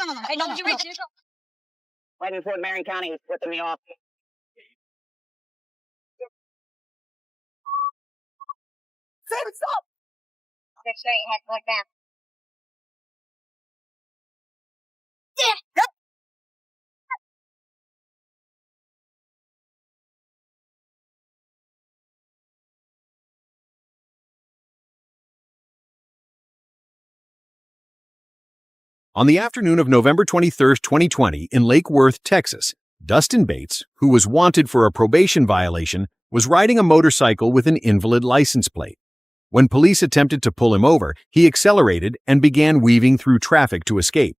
Hey, no, you reach. Right in Fort Marion County, he's flipping me off. Say stop! They're straight head like that. On the afternoon of November 23, 2020, in Lake Worth, Texas, Dustin Bates, who was wanted for a probation violation, was riding a motorcycle with an invalid license plate. When police attempted to pull him over, he accelerated and began weaving through traffic to escape.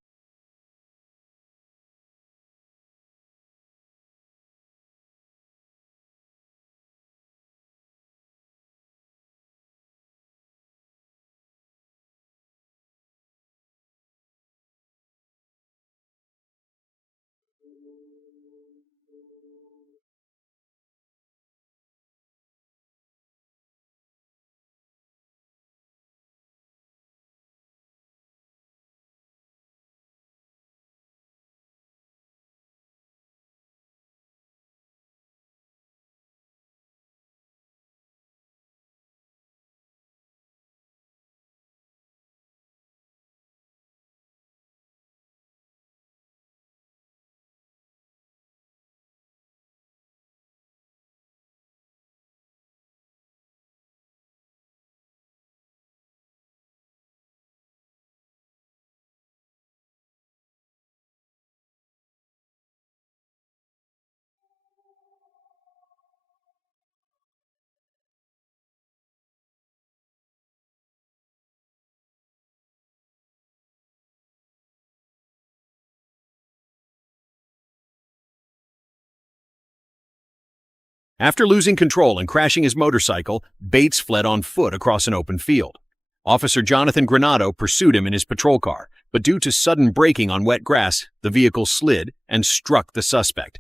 After losing control and crashing his motorcycle, Bates fled on foot across an open field. Officer Jonathan Granado pursued him in his patrol car, but due to sudden braking on wet grass, the vehicle slid and struck the suspect.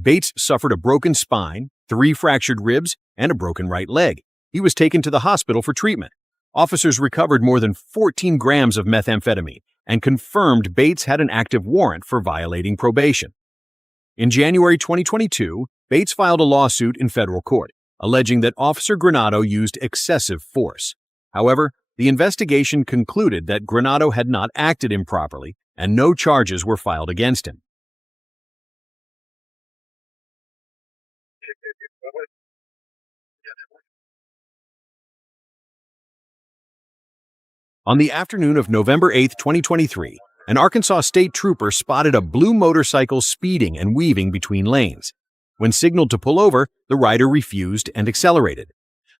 Bates suffered a broken spine, 3 fractured ribs, and a broken right leg. He was taken to the hospital for treatment. Officers recovered more than 14 grams of methamphetamine and confirmed Bates had an active warrant for violating probation. In January 2022, Bates filed a lawsuit in federal court, alleging that Officer Granado used excessive force. However, the investigation concluded that Granado had not acted improperly and no charges were filed against him. On the afternoon of November 8, 2023, an Arkansas state trooper spotted a blue motorcycle speeding and weaving between lanes. When signaled to pull over, the rider refused and accelerated.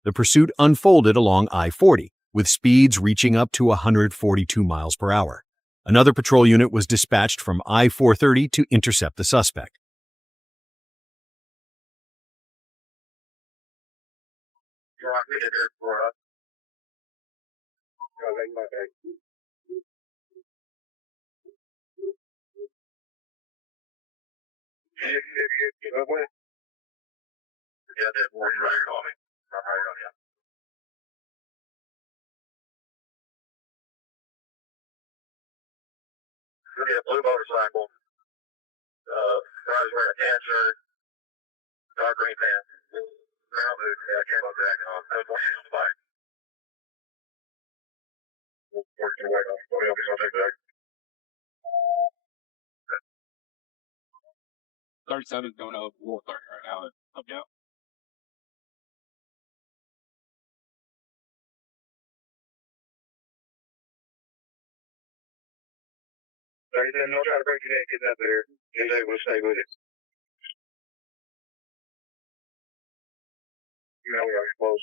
The pursuit unfolded along I-40, with speeds reaching up to 142 miles per hour. Another patrol unit was dispatched from I-430 to intercept the suspect. Blue motorcycle. Guys wearing a tan shirt, dark green pants, brown boots, camo jacket on. No point on the bike. Working away on somebody else on that deck. 37's going up 430 right now. Up, yeah. No try to break your neck, get out there, and they will stay with it. Now we are close.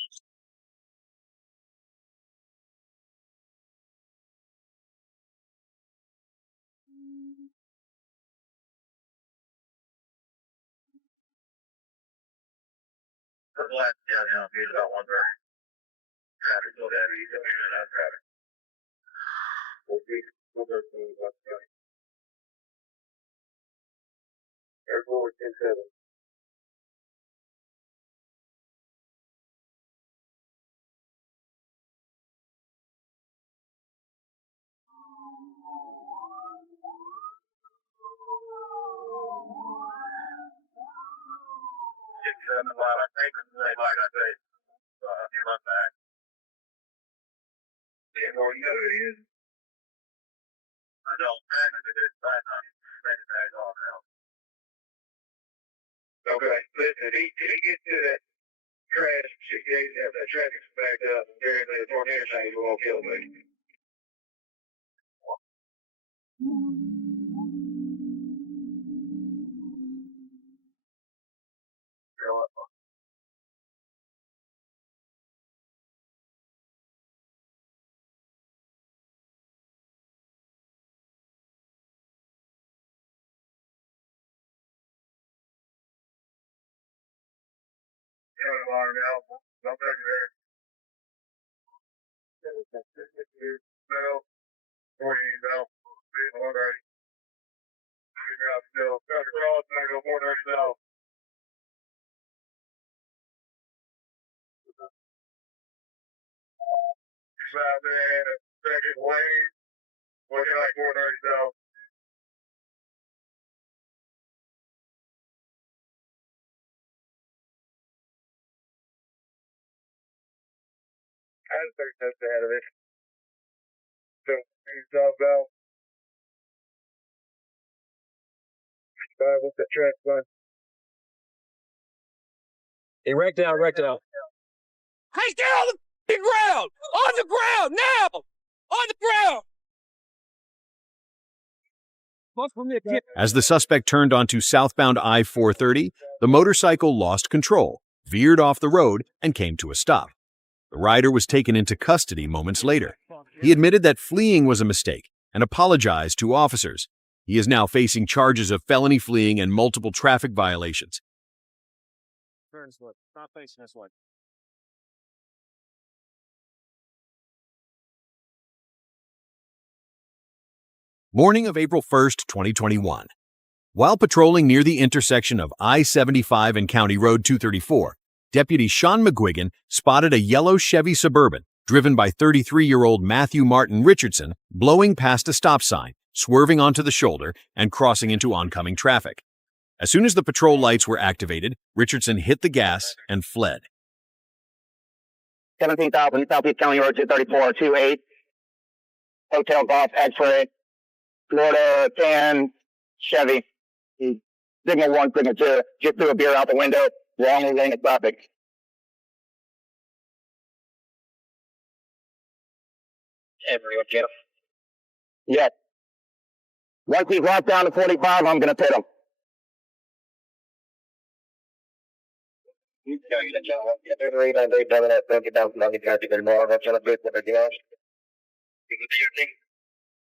Yeah, he's about 130. Traffic so heavy, he's going to be out traffic. Airport 10-7. up in line. I think it's the same like I said a few months back. Yeah, well, you know who it is. I don't. I haven't been last time. That's all now. Okay, listen, if he gets to that trash, that traffic's backed up, during the tornado change, we're gonna kill me. I'm back there. No, 40 now. All right. You got still got the cross, I go 430 now. Man, second wave. Looking like 430 now. I had 30 cents ahead of it. So, southbound. With the track line. He wrecked out. Hey, get on the ground! On the ground, now! On the ground! As the suspect turned onto southbound I-430, the motorcycle lost control, veered off the road, and came to a stop. The rider was taken into custody moments later. He admitted that fleeing was a mistake and apologized to officers. He is now facing charges of felony fleeing and multiple traffic violations. Not facing this way. Morning of April 1st, 2021. While patrolling near the intersection of I-75 and County Road 234, Deputy Sean McGuigan spotted a yellow Chevy Suburban driven by 33-year-old Matthew Martin Richardson blowing past a stop sign, swerving onto the shoulder, and crossing into oncoming traffic. As soon as the patrol lights were activated, Richardson hit the gas and fled. 17,000 Southeast County Road 234, 28. Hotel Golf X-ray. Florida 10 Chevy. Signal 1, signal 2. Just threw a beer out the window. Wrong lane of traffic. Everyone get him. Yes. Once he's locked down to 45, I'm going to pit him.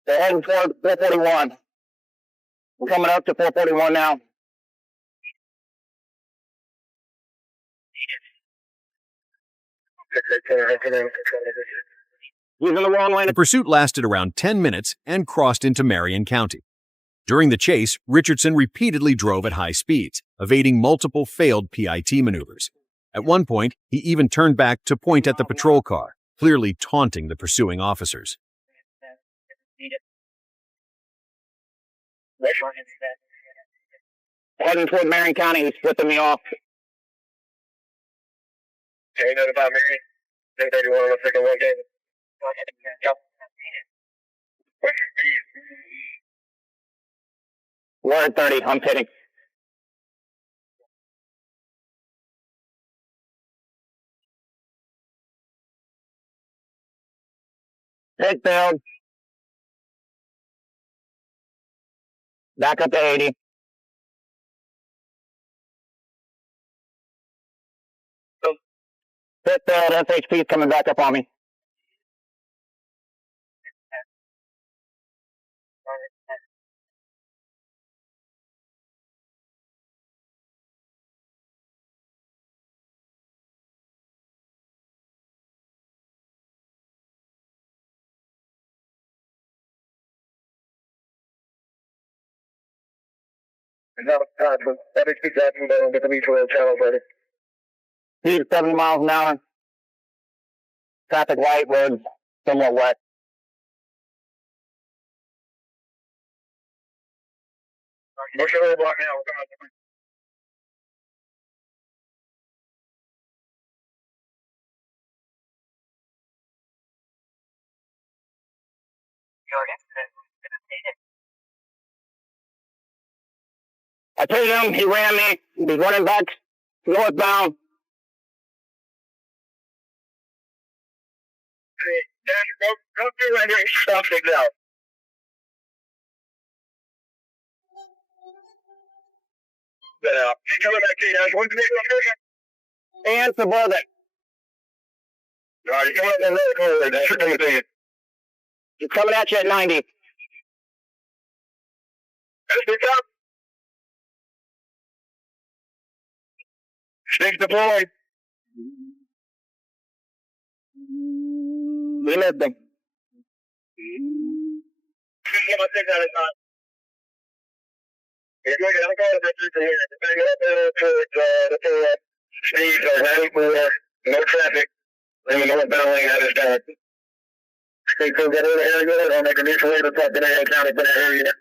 They're heading toward 441. We're coming up to 441 now. He's in the wrong lane. The pursuit lasted around 10 minutes and crossed into Marion County. During the chase, Richardson repeatedly drove at high speeds, evading multiple failed PIT maneuvers. At one point, he even turned back to point at the patrol car, clearly taunting the pursuing officers. Heading toward Marion County, he's flipping me off. Ain't nothing about Marion. 31 on the second one game. We're at 30, I'm pitting. Pit failed. Back up to 80. Pit failed, SHP's coming back up on me. He's 70 miles an hour. Traffic light, road somewhat wet. What's your roadblock now? We're coming up. I paid him. He ran me. He was running back northbound. Go through right here. Stop it now. He's coming back to you. What's the name? And Suburban. All right, he's coming up in the corner. That's what I'm saying. He's coming at you at 90. That's the top. Sticks deployed. We missed them. Speeds are 94, no traffic. In the northbound lane at his back. Stay cool, get over the area, I'll make a mutual aid attack in the county for the area.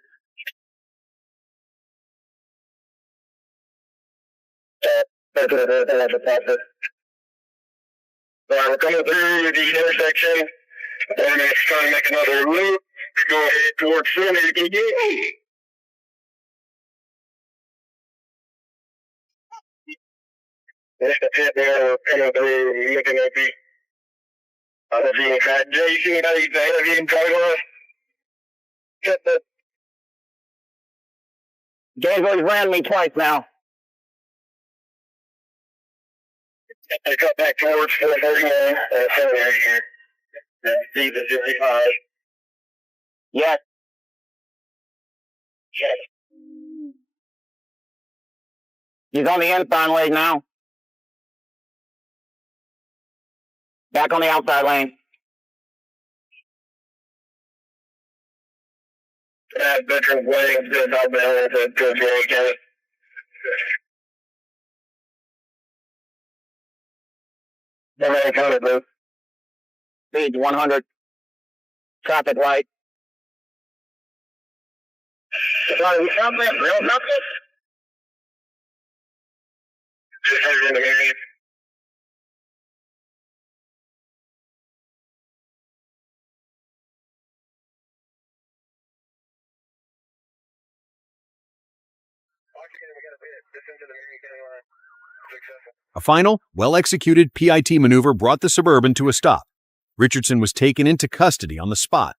That's what the process. We're coming through the intersection. We're going to try and make another loop to go ahead towards City. That's the pit there, coming through, looking at the other vehicle track. Jay, you see how he's ahead of you in Colorado? Jay's always ran me twice now. They cut back towards 431, somewhere here. See the 55. Yes. Yes. He's on the inbound lane now. Back on the outside lane. That veteran way is good out there to County. Everybody counted, Luke. Speed 100. Traffic light. Sorry, we found that real nothing? Just headed in the area. A final, well-executed PIT maneuver brought the Suburban to a stop. Richardson was taken into custody on the spot.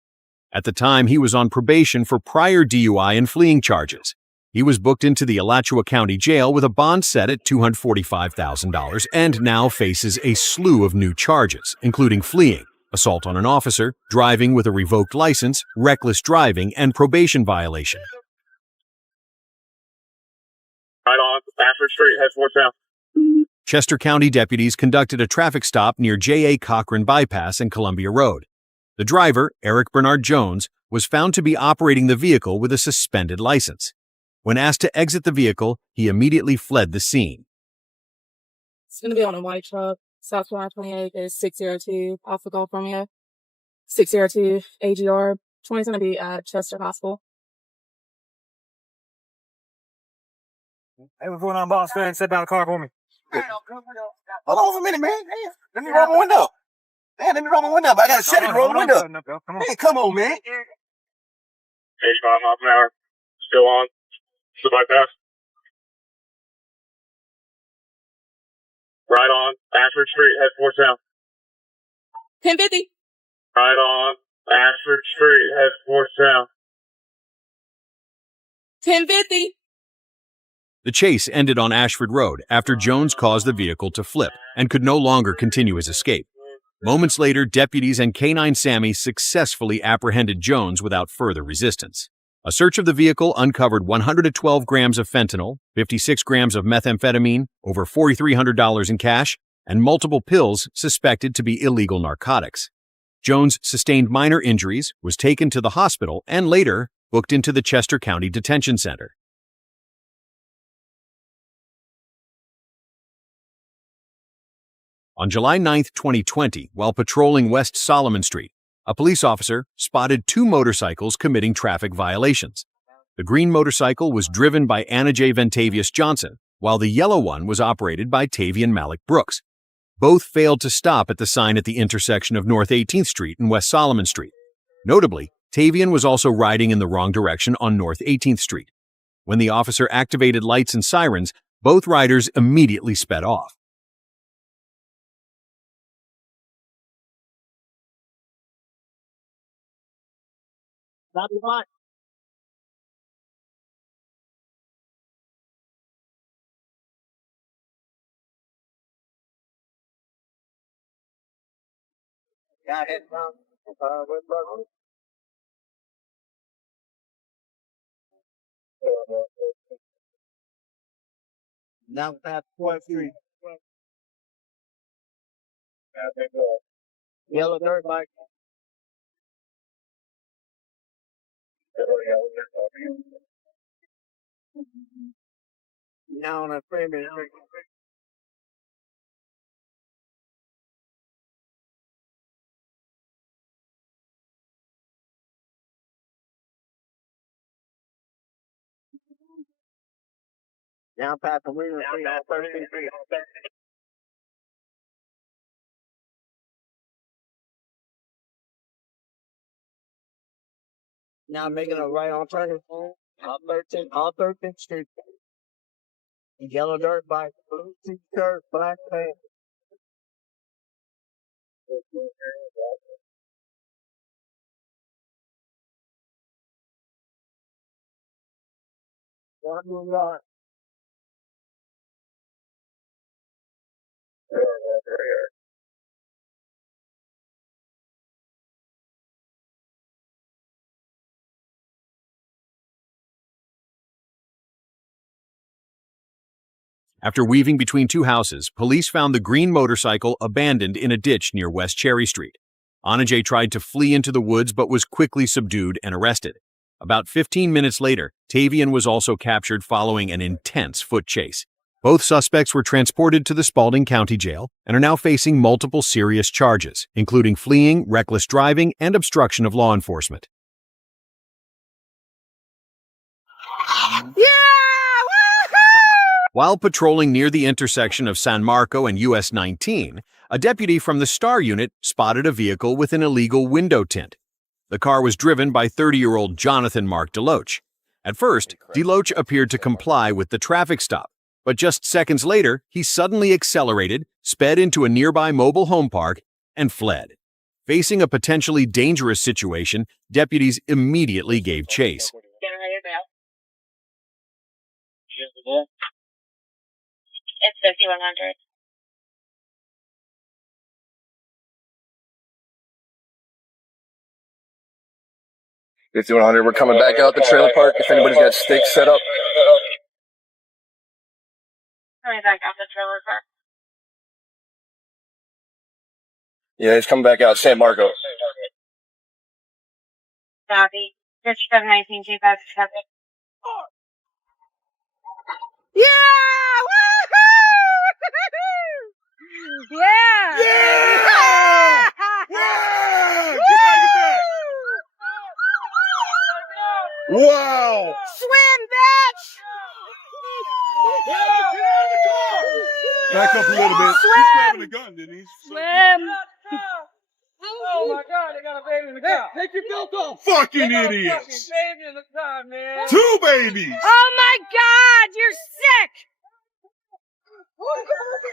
At the time, he was on probation for prior DUI and fleeing charges. He was booked into the Alachua County Jail with a bond set at $245,000 and now faces a slew of new charges, including fleeing, assault on an officer, driving with a revoked license, reckless driving, and probation violation. Right on Bafford Street, head towards south. Chester County deputies conducted a traffic stop near J.A. Cochran Bypass and Columbia Road. The driver, Eric Bernard Jones, was found to be operating the vehicle with a suspended license. When asked to exit the vehicle, he immediately fled the scene. It's going to be on a white truck. South Carolina 28 is 602 Alpha Golf Romeo. 602 AGR. 20 is going to be at Chester Hospital. Hey, what's going on, boss? Go ahead and sit down the car for me. Hold on for a minute, man. Damn. Let me roll my window. Man, let me roll my window. But I got to shut it to roll the window. Come on. Hey, come on, man. 85 miles an hour. Still on. The bypass. Right on Ashford Street, head towards south. 1050. Right on Ashford Street, head towards south. 1050. The chase ended on Ashford Road after Jones caused the vehicle to flip and could no longer continue his escape. Moments later, deputies and K-9 Sammy successfully apprehended Jones without further resistance. A search of the vehicle uncovered 112 grams of fentanyl, 56 grams of methamphetamine, over $4,300 in cash, and multiple pills suspected to be illegal narcotics. Jones sustained minor injuries, was taken to the hospital, and later booked into the Chester County Detention Center. On July 9, 2020, while patrolling West Solomon Street, a police officer spotted two motorcycles committing traffic violations. The green motorcycle was driven by Anna J. Ventavious Johnson, while the yellow one was operated by Tavian Malik Brooks. Both failed to stop at the sign at the intersection of North 18th Street and West Solomon Street. Notably, Tavian was also riding in the wrong direction on North 18th Street. When the officer activated lights and sirens, both riders immediately sped off. Now past 12th Street. Yellow dirt bike. Now on a Freeman Street. Now past the Wheeler Street on 13th Street. Now making a right on turning on 13th Street. Yellow dirt bike, blue t-shirt, black pants. One more yard. After weaving between two houses, police found the green motorcycle abandoned in a ditch near West Cherry Street. Anajay tried to flee into the woods but was quickly subdued and arrested. About 15 minutes later, Tavian was also captured following an intense foot chase. Both suspects were transported to the Spalding County Jail and are now facing multiple serious charges, including fleeing, reckless driving, and obstruction of law enforcement. While patrolling near the intersection of San Marco and US 19, a deputy from the Star Unit spotted a vehicle with an illegal window tint. The car was driven by 30-year-old Jonathan Mark DeLoach. At first, DeLoach appeared to comply with the traffic stop, but just seconds later, he suddenly accelerated, sped into a nearby mobile home park, and fled. Facing a potentially dangerous situation, deputies immediately gave chase. It's 5100. We're coming back out the trailer park. If anybody's got sticks set up. Coming back out the trailer park. Yeah, he's coming back out San Marco. Copy. 5719 257. Yeah! Woohoo! Yeah! Yeah! Wow! Swim, bitch! Back up a little bit. Swim! He's grabbing a gun, didn't he? Swim! Oh my God, they got a baby in the car. Take your belt off. Fucking They got a idiots. fucking baby in the car, man. 2 babies. Oh my God, you're sick!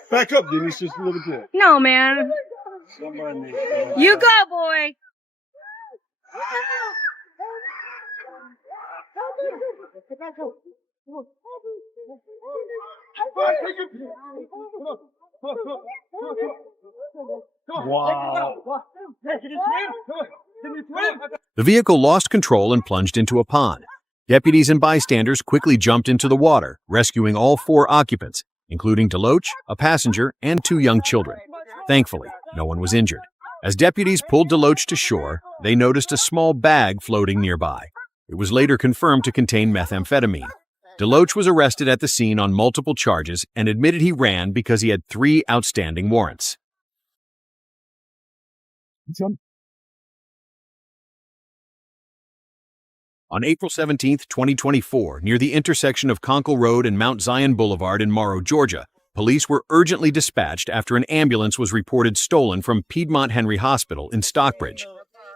Back up, Denise, just a little bit. No, man. You go, boy. Wow. The vehicle lost control and plunged into a pond. Deputies and bystanders quickly jumped into the water, rescuing all 4 occupants, including DeLoach, a passenger, and 2 young children. Thankfully, no one was injured. As deputies pulled DeLoach to shore, they noticed a small bag floating nearby. It was later confirmed to contain methamphetamine. DeLoach was arrested at the scene on multiple charges and admitted he ran because he had 3 outstanding warrants. On April 17, 2024, near the intersection of Conkle Road and Mount Zion Boulevard in Morrow, Georgia, police were urgently dispatched after an ambulance was reported stolen from Piedmont Henry Hospital in Stockbridge.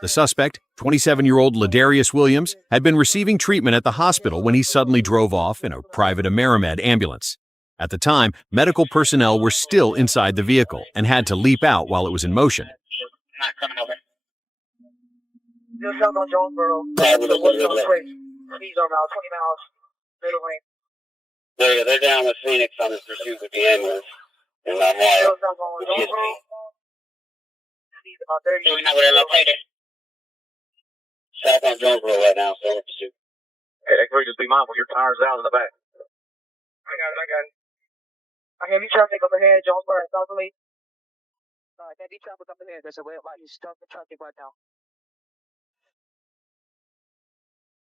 The suspect, 27-year-old Ladarius Williams, had been receiving treatment at the hospital when he suddenly drove off in a private Amerimed ambulance. At the time, medical personnel were still inside the vehicle and had to leap out while it was in motion. Not coming over. Just south on Jonesboro. So what's on crave? These are about 20 miles. Middle lane. Yeah, they're down with Phoenix on this pursuit with the ambulance. And I'm Just south on Jonesboro. These are about 30. Do we know where they're located? south on Jonesboro right now, so in pursuit. Hey, X-ray, just be mindful, your tire's out in the back. I got it. I heavy traffic up ahead, Jonesboro, South Lake. Heavy traffic up ahead. There's a red light. You stop the traffic right now.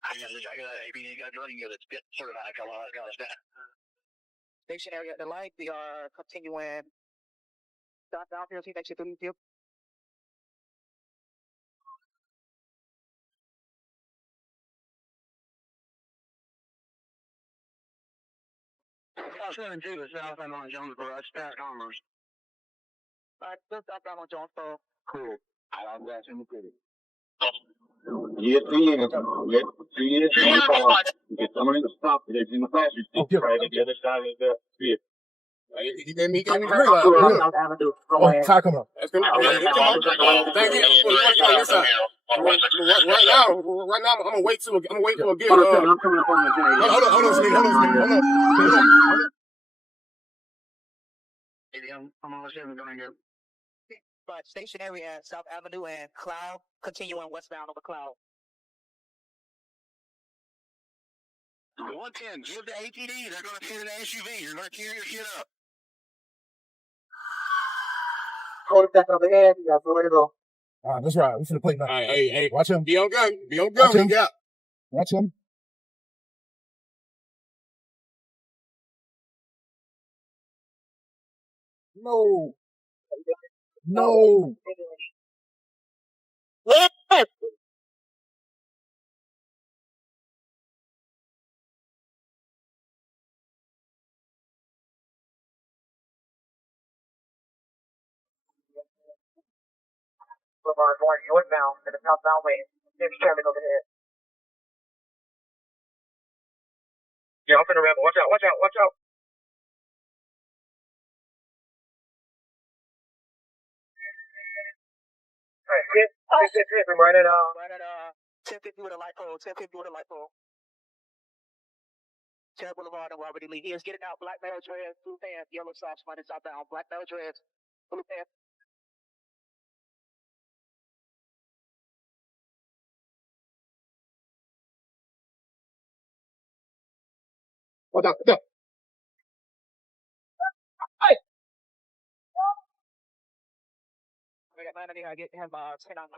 I got ABD got running here that's bit certified. Come on, got that. Stationary at the light. We are continuing. Stop down here. See next to the field. South 72 is south on Jonesboro. That's past Commerce. Just stop down on Jonesboro. Cool. I'm glad in the city. Yes, 3 units. Yes, 3 units. Get someone in the stop. It's in the passenger seat. Right at the other side of the vehicle. He gave me green light. South Avenue. Oh, car come up. That's good. Thank you. Right now, I'm gonna wait for a good. I'm coming up on the train. Hold on, Steve. I'm almost here. We're going to go. But stationary at South Avenue and Cloud, continuing westbound over Cloud. 110, give the ATD. They're going to carry the SUV. You're going to carry your shit up. Hold it back up ahead. You got nowhere to go. All right, that's right. We should have played now. Hey, watch him. Be on gun. Watch him. Yeah. Watch him. No. Boulevard going northbound to the southbound lane. There's traffic over here. Yeah, I'm finna ramble. Watch out. Alright, sit. Right at 1050 with a light pole. 1050 with a light pole. Cherry Boulevard and Robert E. Lee. He is getting out. Black metal dreads, blue pants, yellow socks, running southbound. Black metal dreads, blue pants. Watch out. Hey. I get him 10 on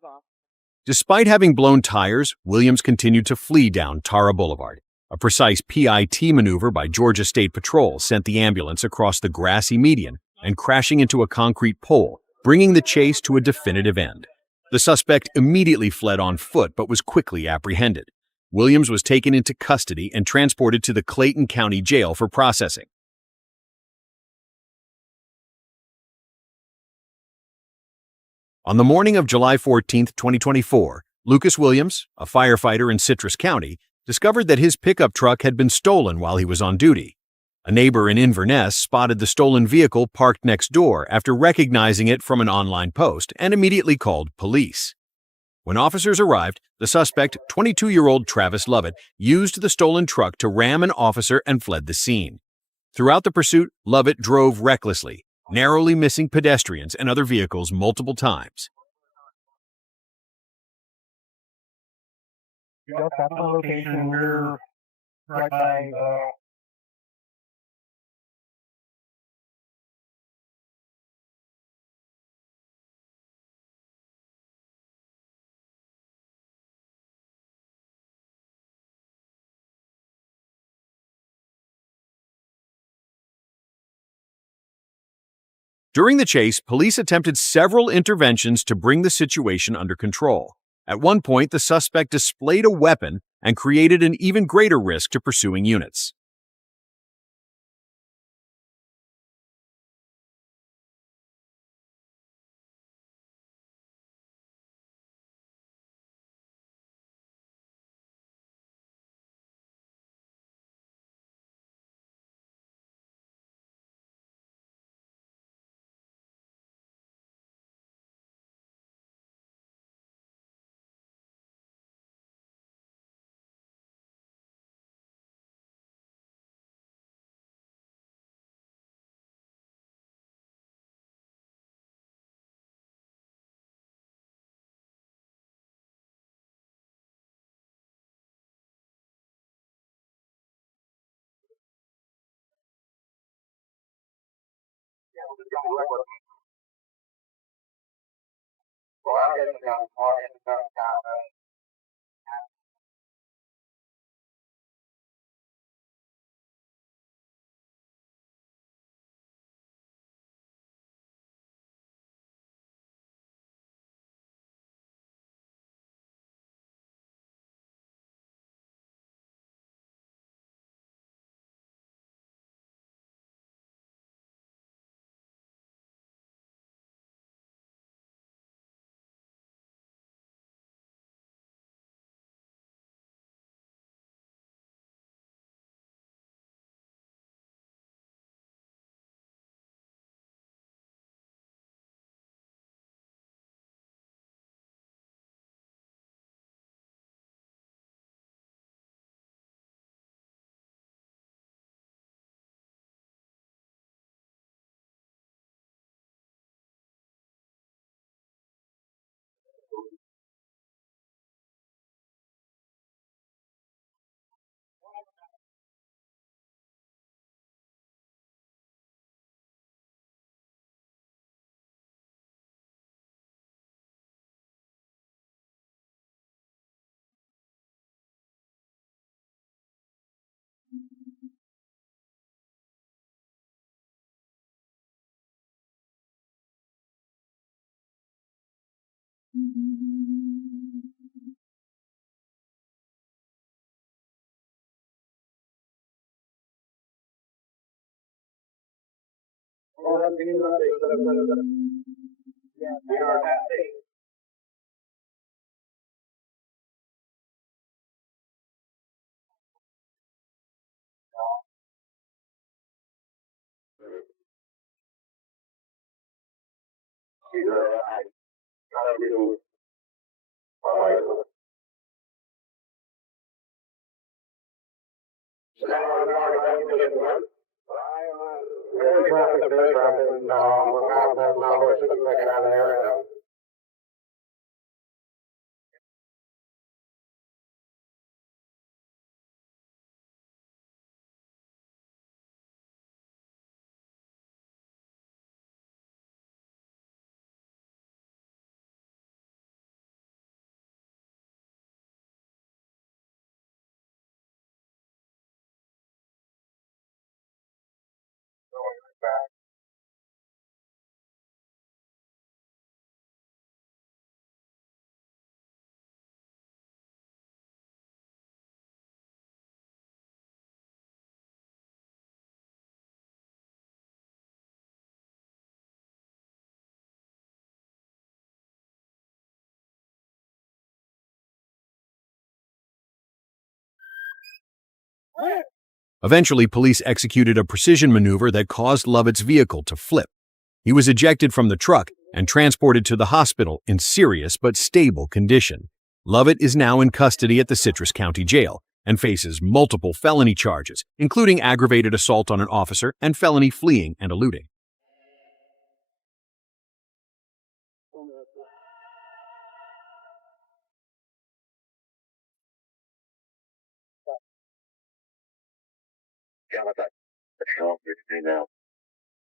car. Despite having blown tires, Williams continued to flee down Tara Boulevard. A precise PIT maneuver by Georgia State Patrol sent the ambulance across the grassy median and crashing into a concrete pole, bringing the chase to a definitive end. The suspect immediately fled on foot but was quickly apprehended. Williams was taken into custody and transported to the Clayton County Jail for processing. On the morning of July 14, 2024, Lucas Williams, a firefighter in Citrus County, discovered that his pickup truck had been stolen while he was on duty. A neighbor in Inverness spotted the stolen vehicle parked next door after recognizing it from an online post and immediately called police. When officers arrived, the suspect, 22-year-old Travis Lovett, used the stolen truck to ram an officer and fled the scene. Throughout the pursuit, Lovett drove recklessly, narrowly missing pedestrians and other vehicles multiple times. Just at the location, we're right by During the chase, police attempted several interventions to bring the situation under control. At one point, the suspect displayed a weapon and created an even greater risk to pursuing units. Eventually, police executed a precision maneuver that caused Lovett's vehicle to flip. He was ejected from the truck and transported to the hospital in serious but stable condition. Lovett is now in custody at the Citrus County Jail and faces multiple felony charges, including aggravated assault on an officer and felony fleeing and eluding.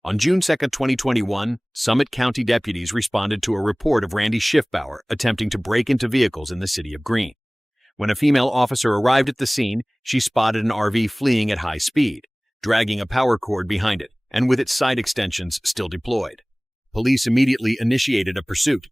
On June 2, 2021, Summit County deputies responded to a report of Randy Schiffbauer attempting to break into vehicles in the city of Greene. When a female officer arrived at the scene, she spotted an RV fleeing at high speed, dragging a power cord behind it, and with its side extensions still deployed. Police immediately initiated a pursuit.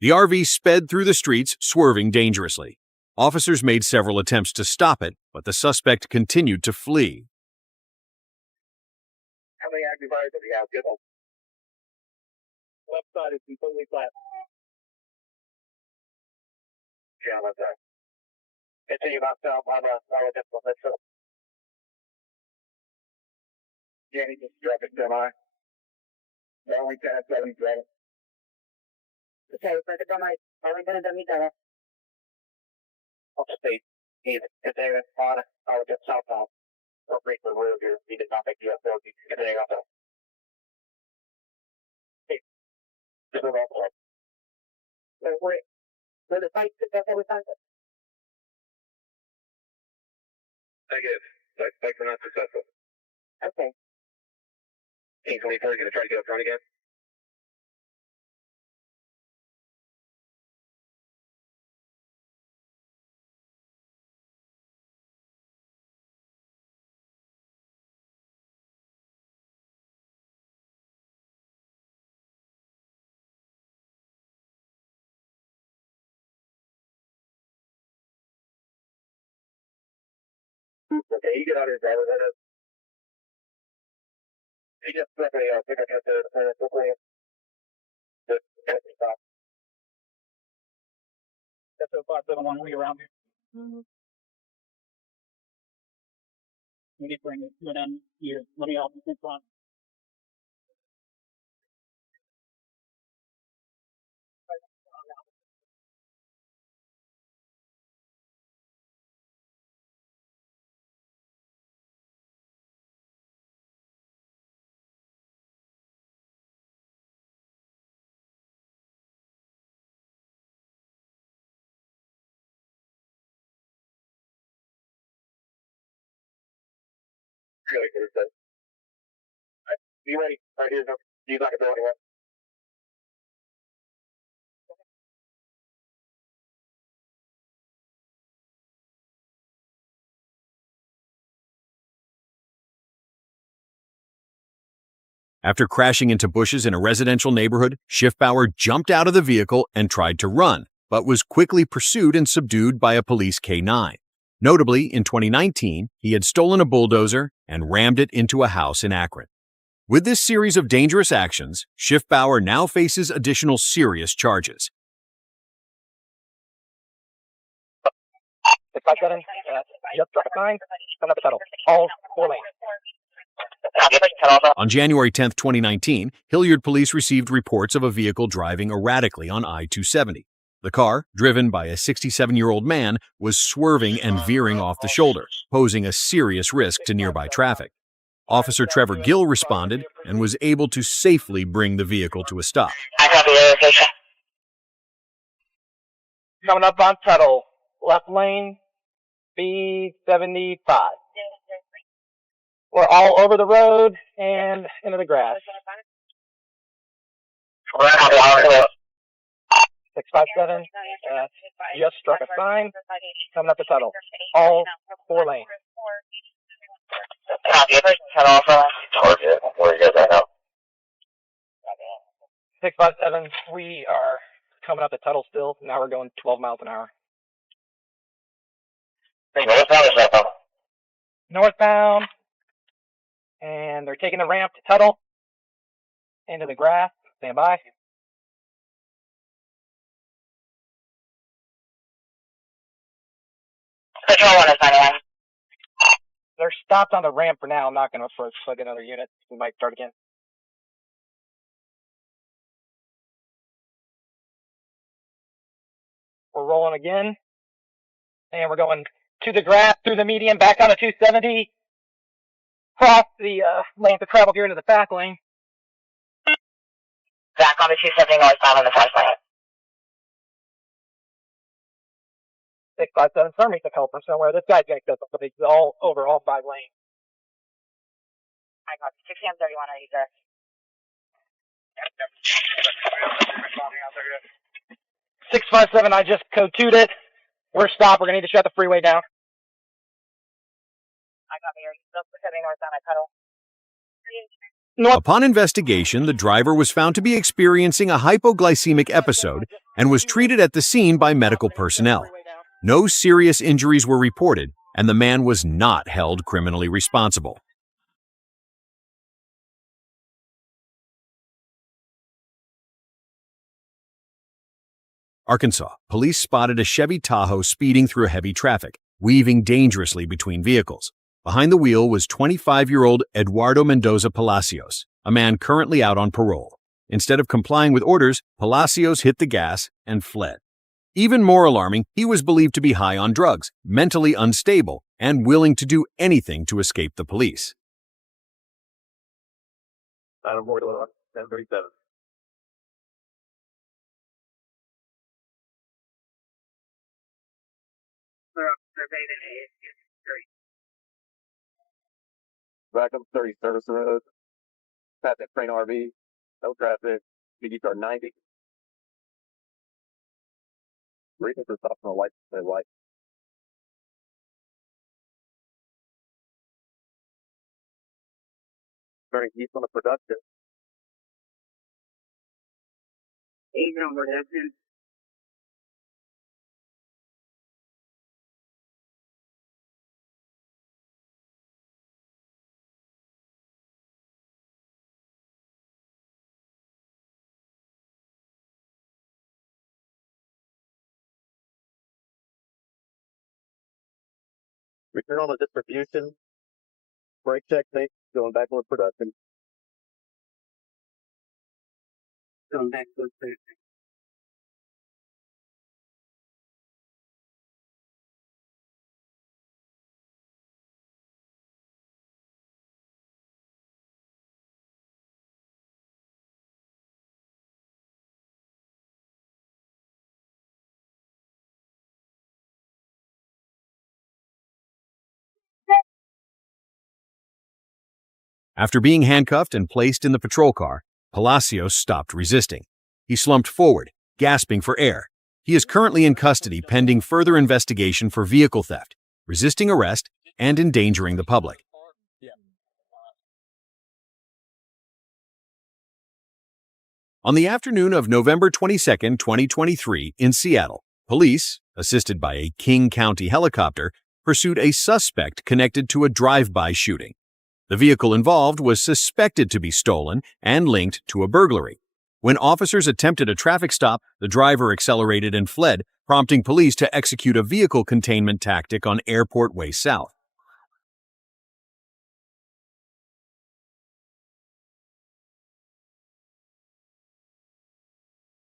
The RV sped through the streets, swerving dangerously. Officers made several attempts to stop it, but the suspect continued to flee. How many active fires do we have? Good. Left side is completely flat. Yeah, left side. Continue back down, let's go. Danny, just drop it, semi. Only 10 seconds, right? Okay, pwede pa may, parang ganun damit, Upstate. If they're on, I would just southbound. Or frequent road here. We did not make the uphill. If they're up there. Hey. Just move on. Where the fight is every time. Negative. Fights are not successful. Okay. 1824, you're gonna try to get up front again? Okay, you get out of here, driver. You just quickly pick up the quickly. Just stop. That's so far, 7-1, we around here. We need to bring it to an here. Let me off in front. Really good, but. Be ready. Right here's no. He's not gonna go anywhere. After crashing into bushes in a residential neighborhood, Schiffbauer jumped out of the vehicle and tried to run, but was quickly pursued and subdued by a police K-9. Notably, in 2019, he had stolen a bulldozer and rammed it into a house in Akron. With this series of dangerous actions, Schiffbauer now faces additional serious charges. 657, just drop a sign, come up the pedal. All 4 lanes. On January 10, 2019, Hilliard police received reports of a vehicle driving erratically on I-270. The car, driven by a 67-year-old man, was swerving and veering off the shoulder, posing a serious risk to nearby traffic. Officer Trevor Gill responded and was able to safely bring the vehicle to a stop. I got the location. Coming up on Tuttle, left lane, speed 75. We're all over the road and into the grass. 657, just struck a sign, coming up the Tuttle. All 4 lanes. Where you guys at now? 657, we are coming up the Tuttle still. Now we're going 12 miles an hour. Northbound. And they're taking the ramp to Tuttle. Into the grass. Stand by. Control 1 is 91. They're stopped on the ramp for now. I'm not going to first plug another unit. We might start again. We're rolling again. And we're going to the grass, through the median, back on to 270. Cross the lane to travel here into the back lane. Back on the 270 northbound on the first lane. 657, sorry, to help him somewhere. This guy's going to go, but he's all over all 5 lanes. I got 631, are you there? 657, I just code 2'd it. We're stopped. We're going to need to shut the freeway down. I got the area. Still 670 northbound, I pedal. Upon investigation, the driver was found to be experiencing a hypoglycemic episode and was treated at the scene by medical personnel. No serious injuries were reported, and the man was not held criminally responsible. Arkansas, police spotted a Chevy Tahoe speeding through heavy traffic, weaving dangerously between vehicles. Behind the wheel was 25-year-old Eduardo Mendoza Palacios, a man currently out on parole. Instead of complying with orders, Palacios hit the gas and fled. Even more alarming, he was believed to be high on drugs, mentally unstable, and willing to do anything to escape the police. Item 1037. Back up 30 Service Road. Past that train RV. No traffic. BG start 90. Reason for stopping the light. Red light. Turning east on the production. East on production. Return on the distribution. Brake check, thing. Going back on production. Going back to production. After being handcuffed and placed in the patrol car, Palacios stopped resisting. He slumped forward, gasping for air. He is currently in custody pending further investigation for vehicle theft, resisting arrest, and endangering the public. On the afternoon of November 22, 2023, in Seattle, police, assisted by a King County helicopter, pursued a suspect connected to a drive-by shooting. The vehicle involved was suspected to be stolen and linked to a burglary. When officers attempted a traffic stop, the driver accelerated and fled, prompting police to execute a vehicle containment tactic on Airport Way South.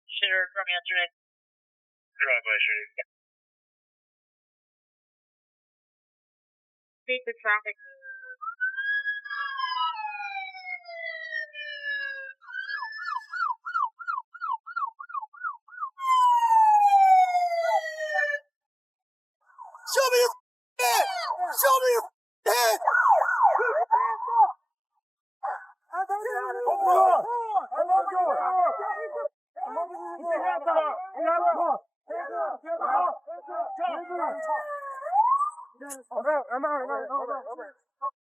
Shooter from yesterday. Driveway shooting. Speak the traffic. Show me your head! Show me your head!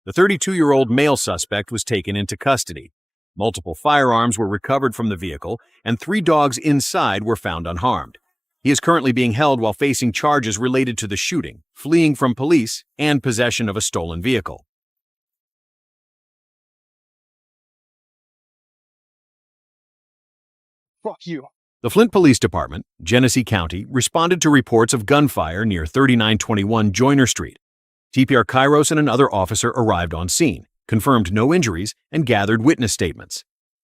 The 32-year-old male suspect was taken into custody. Multiple firearms were recovered from the vehicle, and 3 dogs inside were found unharmed. He is currently being held while facing charges related to the shooting, fleeing from police, and possession of a stolen vehicle. Fuck you. The Flint Police Department, Genesee County, responded to reports of gunfire near 3921 Joyner Street. TPR Kairos and another officer arrived on scene, confirmed no injuries, and gathered witness statements.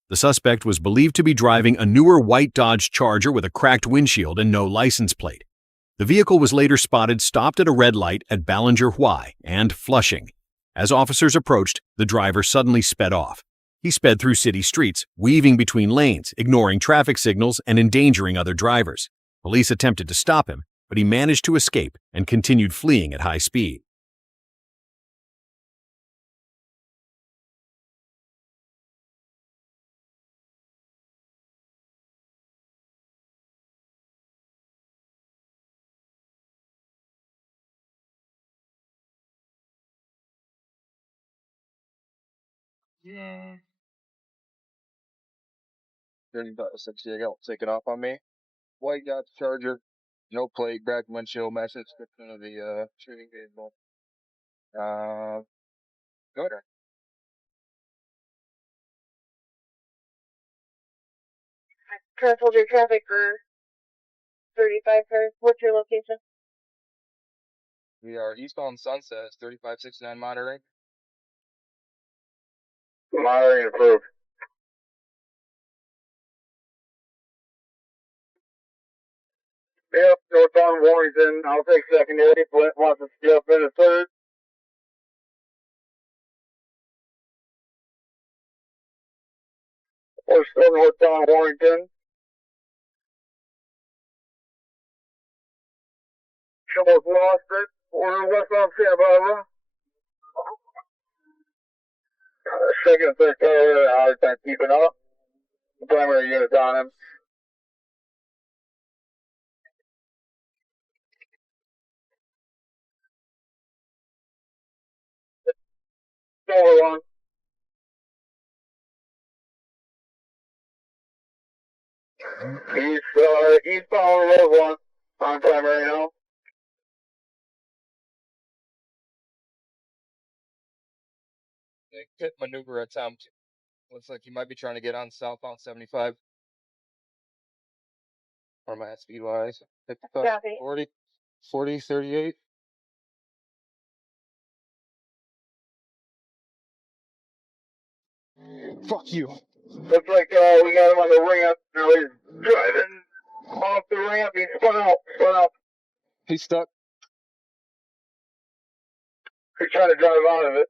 The suspect was believed to be driving a newer white Dodge Charger with a cracked windshield and no license plate. The vehicle was later spotted stopped at a red light at Ballinger Y and Flushing. As officers approached, the driver suddenly sped off. He sped through city streets, weaving between lanes, ignoring traffic signals and endangering other drivers. Police attempted to stop him, but he managed to escape and continued fleeing at high speed. Yeah. Then essentially they got taken off on me. White Dodge Charger, no plate, cracked windshield, message description of the shooting vehicle. Go ahead. Hold your traffic for 35 cars. What's your location? We are east on Sunset, 3569 monitoring. Monitoring approved. Yep, northbound Warrington. I'll take secondary. Flint wants to skip in a third. We're still northbound Warrington. Almost lost it. We're west on Santa Barbara. Second and third car, hard time keeping up. The primary unit's on him. Over one. Eastbound road one on primary now. Pit maneuver attempt. Looks like you might be trying to get on southbound 75. Or my speed wise. 55, Copy. 40, 38. Fuck you. Looks like we got him on the ramp. Now he's driving off the ramp. He's spun out. He's stuck. He's trying to drive out of it.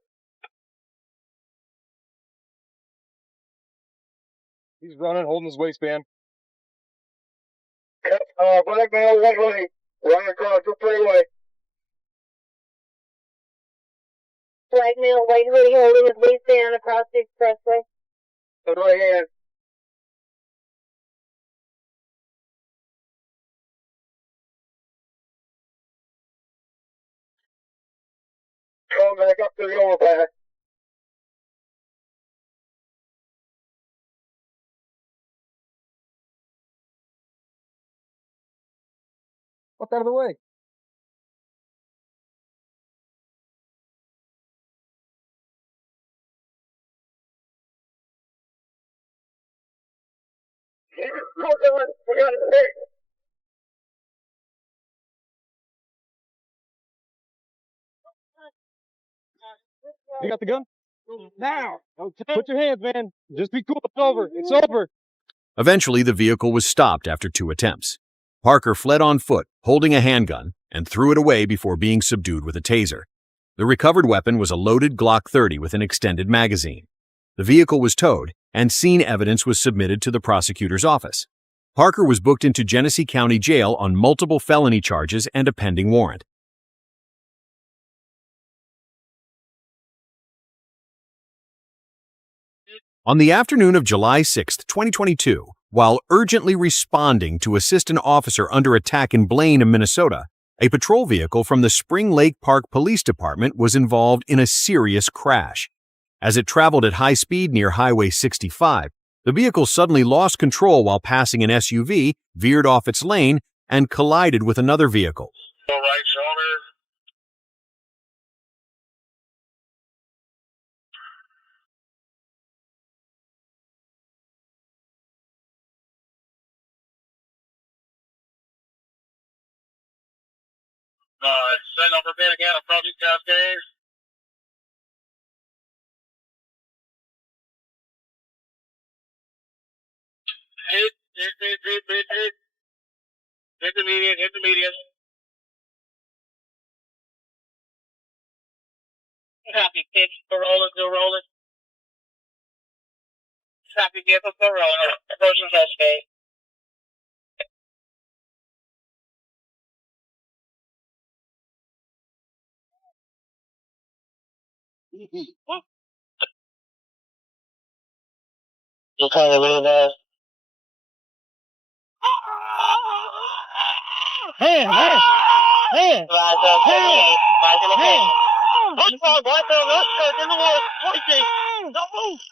He's running, holding his waistband. Black male, white hoodie, running across the freeway. Black male, white hoodie, holding his waistband across the expressway. The right hand. Going back up to the overpass. Fuck out of the way. Hold on, we got it there. You got the gun? Now! Okay. Put your hands, man. Just be cool. It's over. It's over. Eventually, the vehicle was stopped after 2 attempts. Parker fled on foot, holding a handgun, and threw it away before being subdued with a taser. The recovered weapon was a loaded Glock 30 with an extended magazine. The vehicle was towed, and scene evidence was submitted to the prosecutor's office. Parker was booked into Genesee County Jail on multiple felony charges and a pending warrant. On the afternoon of July 6, 2022, while urgently responding to assist an officer under attack in Blaine, Minnesota, a patrol vehicle from the Spring Lake Park Police Department was involved in a serious crash. As it traveled at high speed near Highway 65, the vehicle suddenly lost control while passing an SUV, veered off its lane, and collided with another vehicle. Right shoulder. Send over pin again, approaching Cascade. Hit the median. Copy, pitch, still rolling. Copy, vehicle, still rolling. Approaching Cascade. Just kind of really fast. Hand. Rise up, rise in the hand. One fall, boy, no shirt in the woods.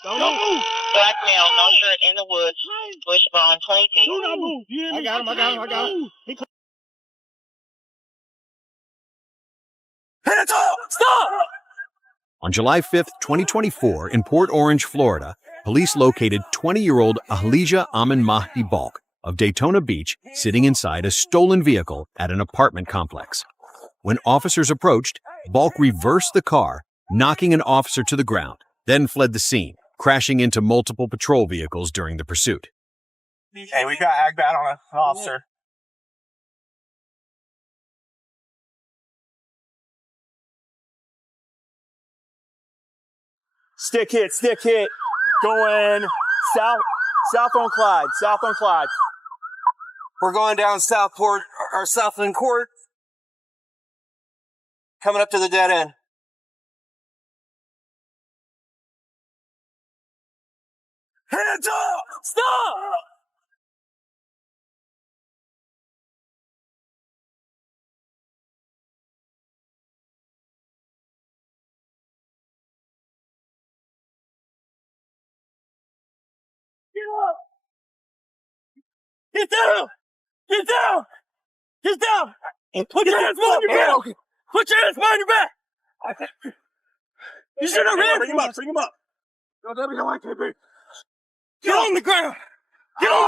Don't move. Black male, no shirt in the woods. Wishbone, 20 feet. Do not move. I got him. Stop! On July 5, 2024, in Port Orange, Florida, police located 20-year-old Ahlijah Amin Mahdi Balk of Daytona Beach sitting inside a stolen vehicle at an apartment complex. When officers approached, Balk reversed the car, knocking an officer to the ground, then fled the scene, crashing into multiple patrol vehicles during the pursuit. Hey, we got ag bat on an officer. Stick hit. Going south on Clyde. We're going down Southport, or Southland Court. Coming up to the dead end. Hands up! Stop! Get down! Put your hands behind your back! Put your hands behind your back! You should have ran! Bring him up! Don't tell me how I can be. Get on the ground! Get on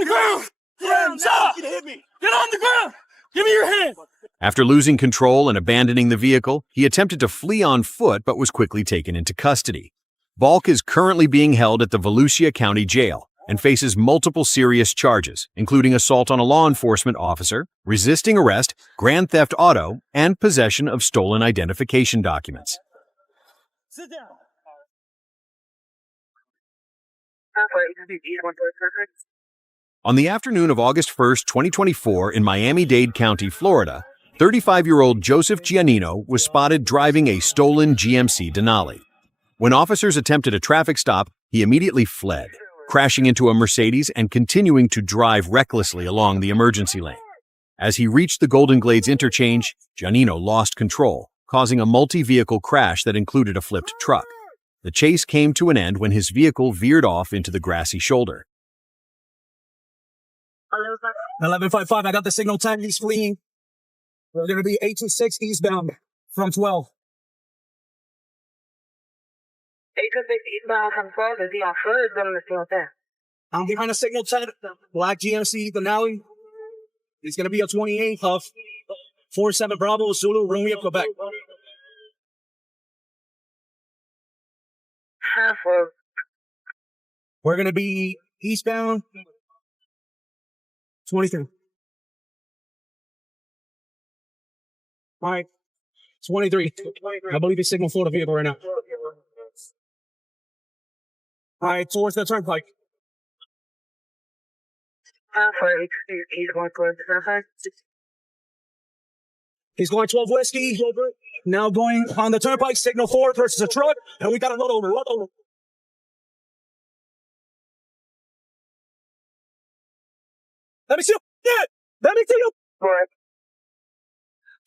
the ground! Hands up! Get on the ground! Give me your hands! After losing control and abandoning the vehicle, he attempted to flee on foot but was quickly taken into custody. Balk is currently being held at the Volusia County Jail and faces multiple serious charges, including assault on a law enforcement officer, resisting arrest, grand theft auto, and possession of stolen identification documents. Sit down. On the afternoon of August 1st, 2024, in Miami-Dade County, Florida, 35-year-old Joseph Giannino was spotted driving a stolen GMC Denali. When officers attempted a traffic stop, he immediately fled, crashing into a Mercedes and continuing to drive recklessly along the emergency lane. As he reached the Golden Glades interchange, Giannino lost control, causing a multi-vehicle crash that included a flipped truck. The chase came to an end when his vehicle veered off into the grassy shoulder. 1155, I got the signal 10, he's fleeing. We're going to be 826 eastbound from 12. 826 eastbound from 12, is he on foot or is he on the signal 10? I'm behind the signal 10, black GMC Denali. It's going to be a 28 of 47 Bravo Zulu, Romeo, Quebec. We're going to be eastbound 23. All right, 23. I believe it's signal for the vehicle right now. All right, towards the turnpike. He's going 12 whiskey. Now going on the turnpike, signal 4 versus a truck, and we got a load over. Let me see you.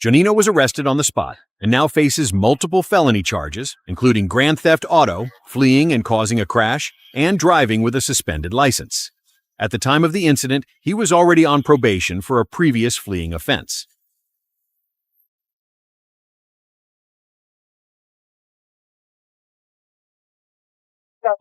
Giannino was arrested on the spot and now faces multiple felony charges, including grand theft auto, fleeing and causing a crash, and driving with a suspended license. At the time of the incident, he was already on probation for a previous fleeing offense.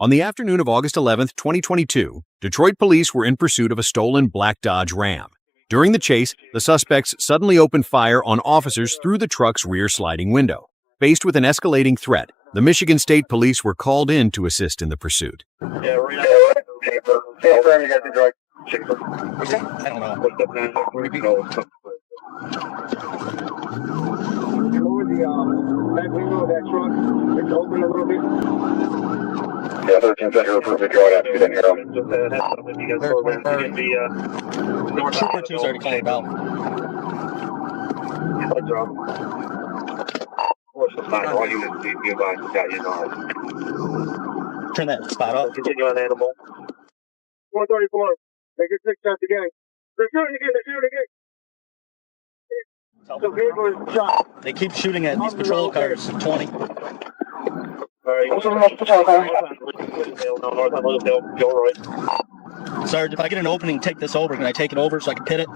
On the afternoon of August 11, 2022, Detroit police were in pursuit of a stolen black Dodge Ram. During the chase, the suspects suddenly opened fire on officers through the truck's rear sliding window. Faced with an escalating threat, the Michigan State Police were called in to assist in the pursuit. Yeah, 13 center approved to draw that then here. Trooper 2's already called about. Turn that spot up. Continue on animal. 434. Make it 6 shots again. They're shooting again. They keep shooting at these patrol cars. 20. Sarge, if I get an opening, take this over. Can I take it over so I can pit it?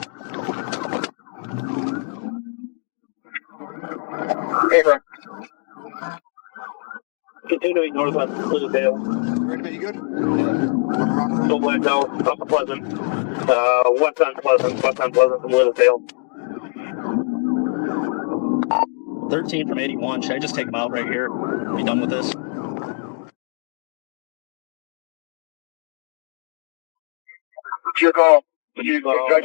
Continuing northwest, Pleasantdale. Everybody good? Still blacked out, up to Pleasant. West on Pleasant from Pleasantdale. 13 from 81. Should I just take them out right here? Be done with this? Your call. Right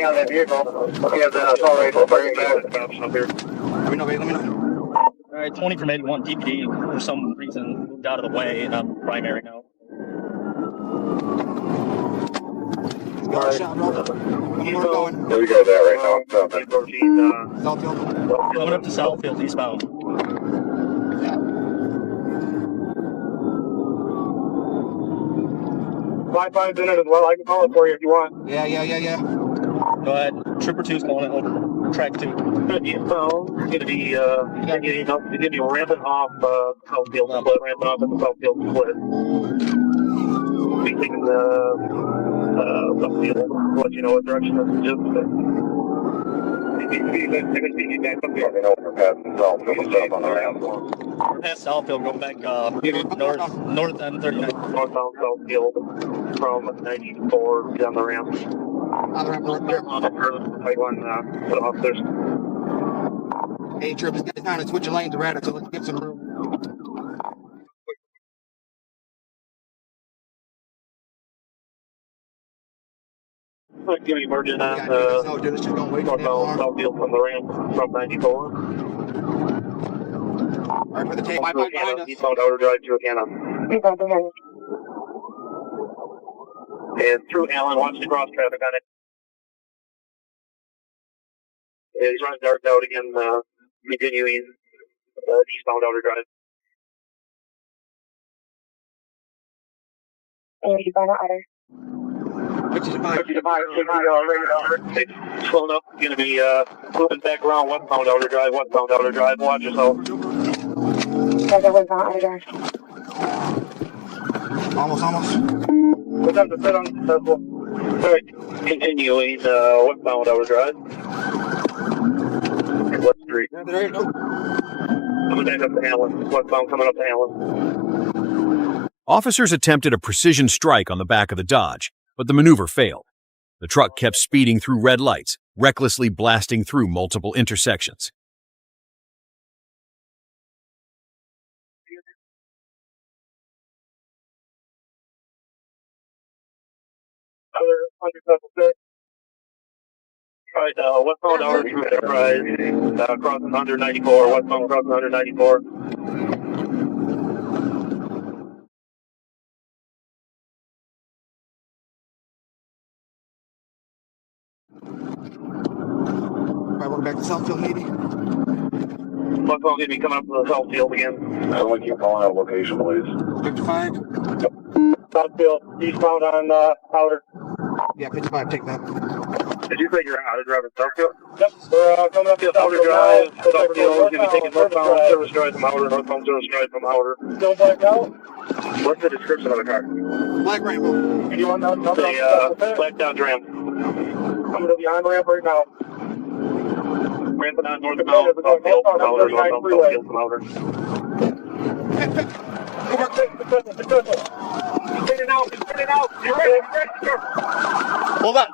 anything out of that vehicle. We have the assault rifle firing back. Let me know. All right, 20 from 81. DPD, for some reason, moved out of the way, and I'm primary now. Where you guys at right now? Coming up to Southfield, eastbound. Wi-Fi's in it as well. I can call it for you if you want. Yeah. Go ahead. Trooper 2's calling it over. Track 2. Going to be ramping off Southfield split, ramping off at the Southfield split. Be taking the Southfield, let you know what direction this is just. We're past Southfield, going back north end 39. Northbound Southfield from 94 down the ramp. On the ramp right there. Right one, officers. Hey, troopers, get time to switch your lanes around so let's get some room. Give me emergent on This just gonna wait northbound Southfield from the ramp from 94. Alright, for the tape, behind us. Eastbound outer drive to Acana. And through Allen, watch the cross traffic on it. Yeah, he's running dark out again, continuing eastbound outer drive. And eastbound outer. Slowing up, going to be moving back around westbound outer drive, watch yourself. Westbound outer drive. Almost. What's up, the set on successful? Alright, continuing westbound outer drive. West Street. Coming back up to Allen, westbound coming up to Allen. Officers attempted a precision strike on the back of the Dodge, but the maneuver failed. The truck kept speeding through red lights, recklessly blasting through multiple intersections. Alright, westbound outer Enterprise, crossing 194, westbound crossing 194. Alright, we're back to Southfield, maybe. Westbound going to be coming up to the Southfield again. I want to keep calling out location, please. 55? Southfield, eastbound on outer. Yeah, 55, take that. Did you say you're out of driving Southfield? Yep, we're coming up to outer drive. Southfield is going to be taking northbound service drive from outer, northbound service drive from outer. Still blacked out? What's the description of the car? Black Rainbow. You want that? The blacked out ramp. I'm going to be on ramp right now. Ramping on northbound Southfield from outer, northbound Southfield from outer. Get it out. You're ready. Hold on.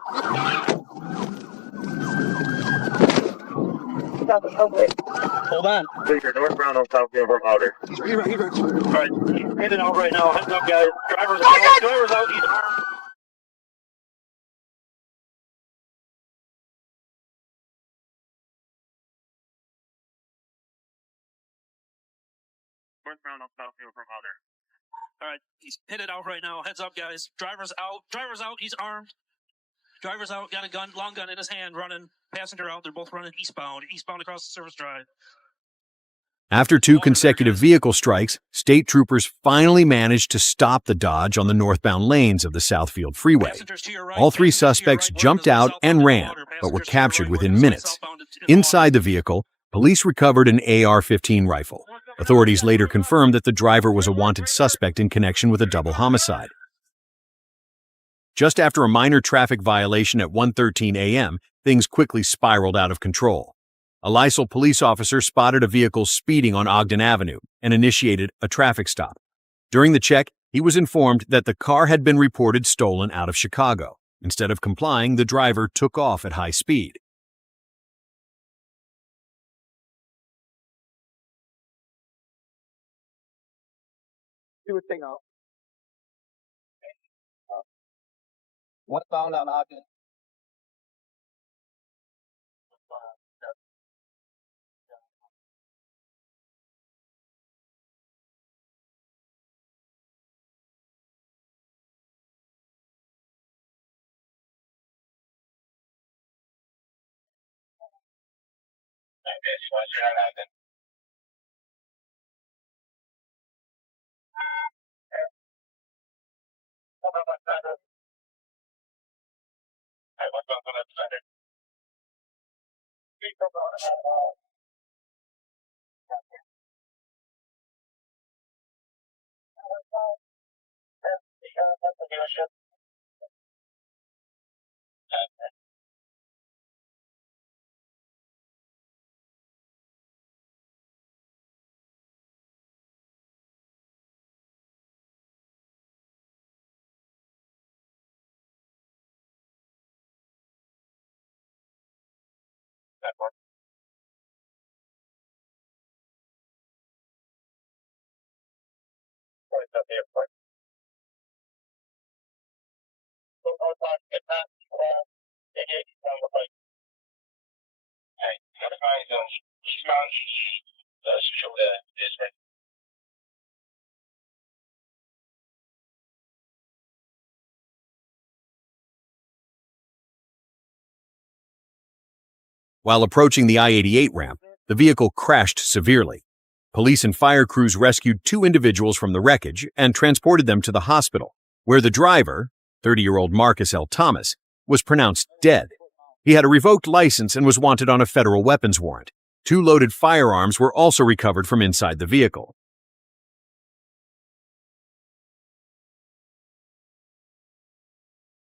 Hold on. You're northbound on Southfield from outer. He's right. Alright, he's heading out right now. Heads up, guys. Drivers out. He's armed. Northbound on Southfield from outer. Alright, he's headed out right now. Heads up, guys. Driver's out. He's armed. Driver's out. Got a gun, long gun in his hand, running. Passenger out. They're both running eastbound across the service drive. After 2 consecutive vehicle strikes, state troopers finally managed to stop the Dodge on the northbound lanes of the Southfield Freeway. All 3 suspects jumped out and ran, but were captured within minutes. Inside the vehicle, police recovered an AR-15 rifle. Authorities later confirmed that the driver was a wanted suspect in connection with a double homicide. Just after a minor traffic violation at 1:13 a.m., things quickly spiraled out of control. A Lysol police officer spotted a vehicle speeding on Ogden Avenue and initiated a traffic stop. During the check, he was informed that the car had been reported stolen out of Chicago. Instead of complying, the driver took off at high speed. Do a thing off. Westbound on Ogden. While approaching the I-88 ramp, the vehicle crashed severely. Police and fire crews rescued 2 individuals from the wreckage and transported them to the hospital, where the driver, 30-year-old Marcus L. Thomas, was pronounced dead. He had a revoked license and was wanted on a federal weapons warrant. 2 loaded firearms were also recovered from inside the vehicle.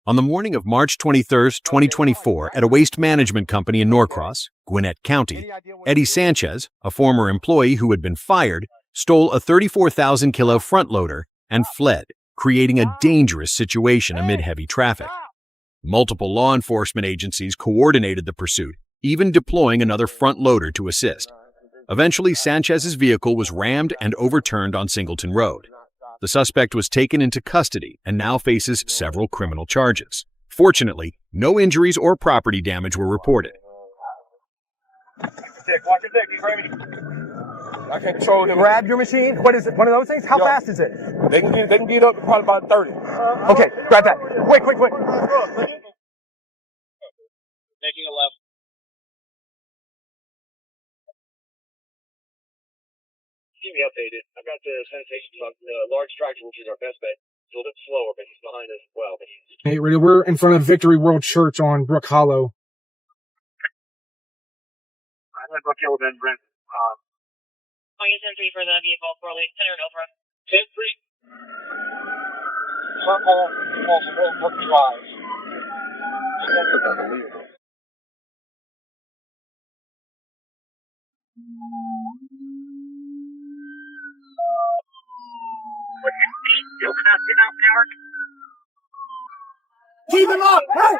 On the morning of March 23, 2024, at a waste management company in Norcross, Gwinnett County, Eddie Sanchez, a former employee who had been fired, stole a 34,000-kilo front loader and fled, creating a dangerous situation amid heavy traffic. Multiple law enforcement agencies coordinated the pursuit, even deploying another front loader to assist. Eventually, Sanchez's vehicle was rammed and overturned on Singleton Road. The suspect was taken into custody and now faces several criminal charges. Fortunately, no injuries or property damage were reported. Watch your dick, you crazy. I can control them. Grab your machine. What is it? One of those things? How fast is it? They can get up to probably about 30. Okay, grab that. Quick. Making a left. Keep me updated. I've got the sanitation truck, the large tractor, which is our best bet. It's a little bit slower, but he's behind us as well. Hey, ready? We're in front of Victory World Church on Brook Hollow. I'm going to book you with Brent. I'll use 10-3 for the vehicle for late center over. 10-3. Circle, also Brook Drive. That's unbelievable. You casting out, Newark? Keep him up! Hey!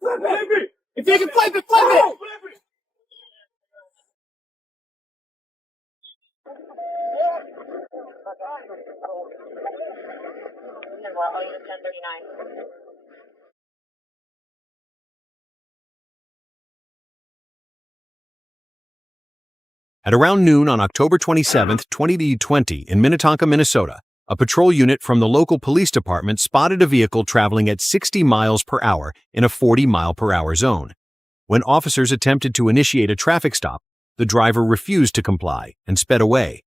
Flip it! If you can flip it, flip it! I'll use 1039. At around noon on October 27, 2020, in Minnetonka, Minnesota, a patrol unit from the local police department spotted a vehicle traveling at 60 miles per hour in a 40-mile-per-hour zone. When officers attempted to initiate a traffic stop, the driver refused to comply and sped away.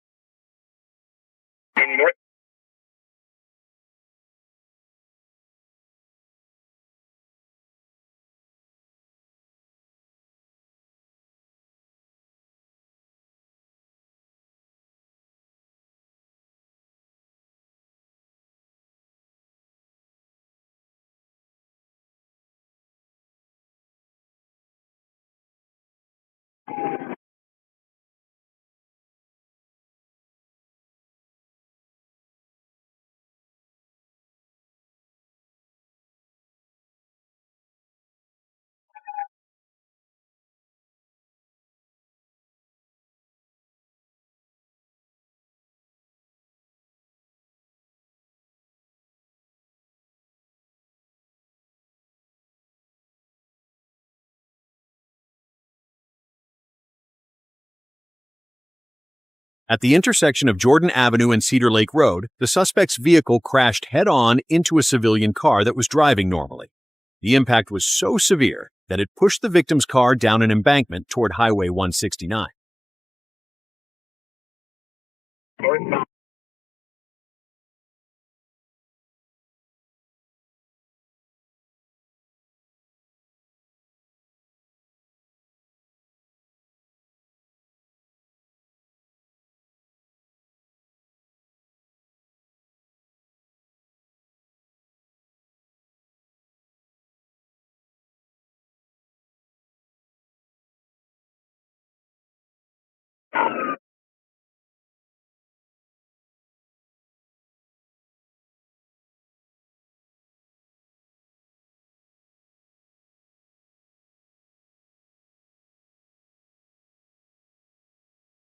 At the intersection of Jordan Avenue and Cedar Lake Road, the suspect's vehicle crashed head-on into a civilian car that was driving normally. The impact was so severe that it pushed the victim's car down an embankment toward Highway 169.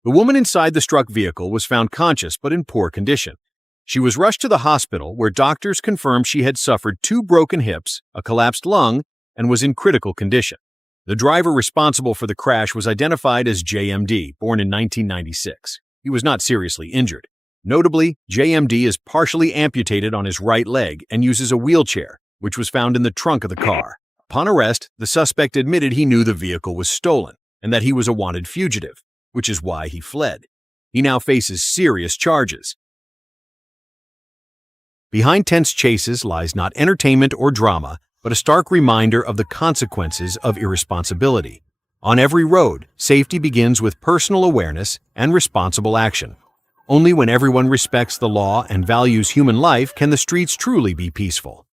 The woman inside the struck vehicle was found conscious but in poor condition. She was rushed to the hospital where doctors confirmed she had suffered 2 broken hips, a collapsed lung, and was in critical condition. The driver responsible for the crash was identified as JMD, born in 1996. He was not seriously injured. Notably, JMD is partially amputated on his right leg and uses a wheelchair, which was found in the trunk of the car. Upon arrest, the suspect admitted he knew the vehicle was stolen and that he was a wanted fugitive, which is why he fled. He now faces serious charges. Behind tense chases lies not entertainment or drama, but a stark reminder of the consequences of irresponsibility. On every road, safety begins with personal awareness and responsible action. Only when everyone respects the law and values human life can the streets truly be peaceful.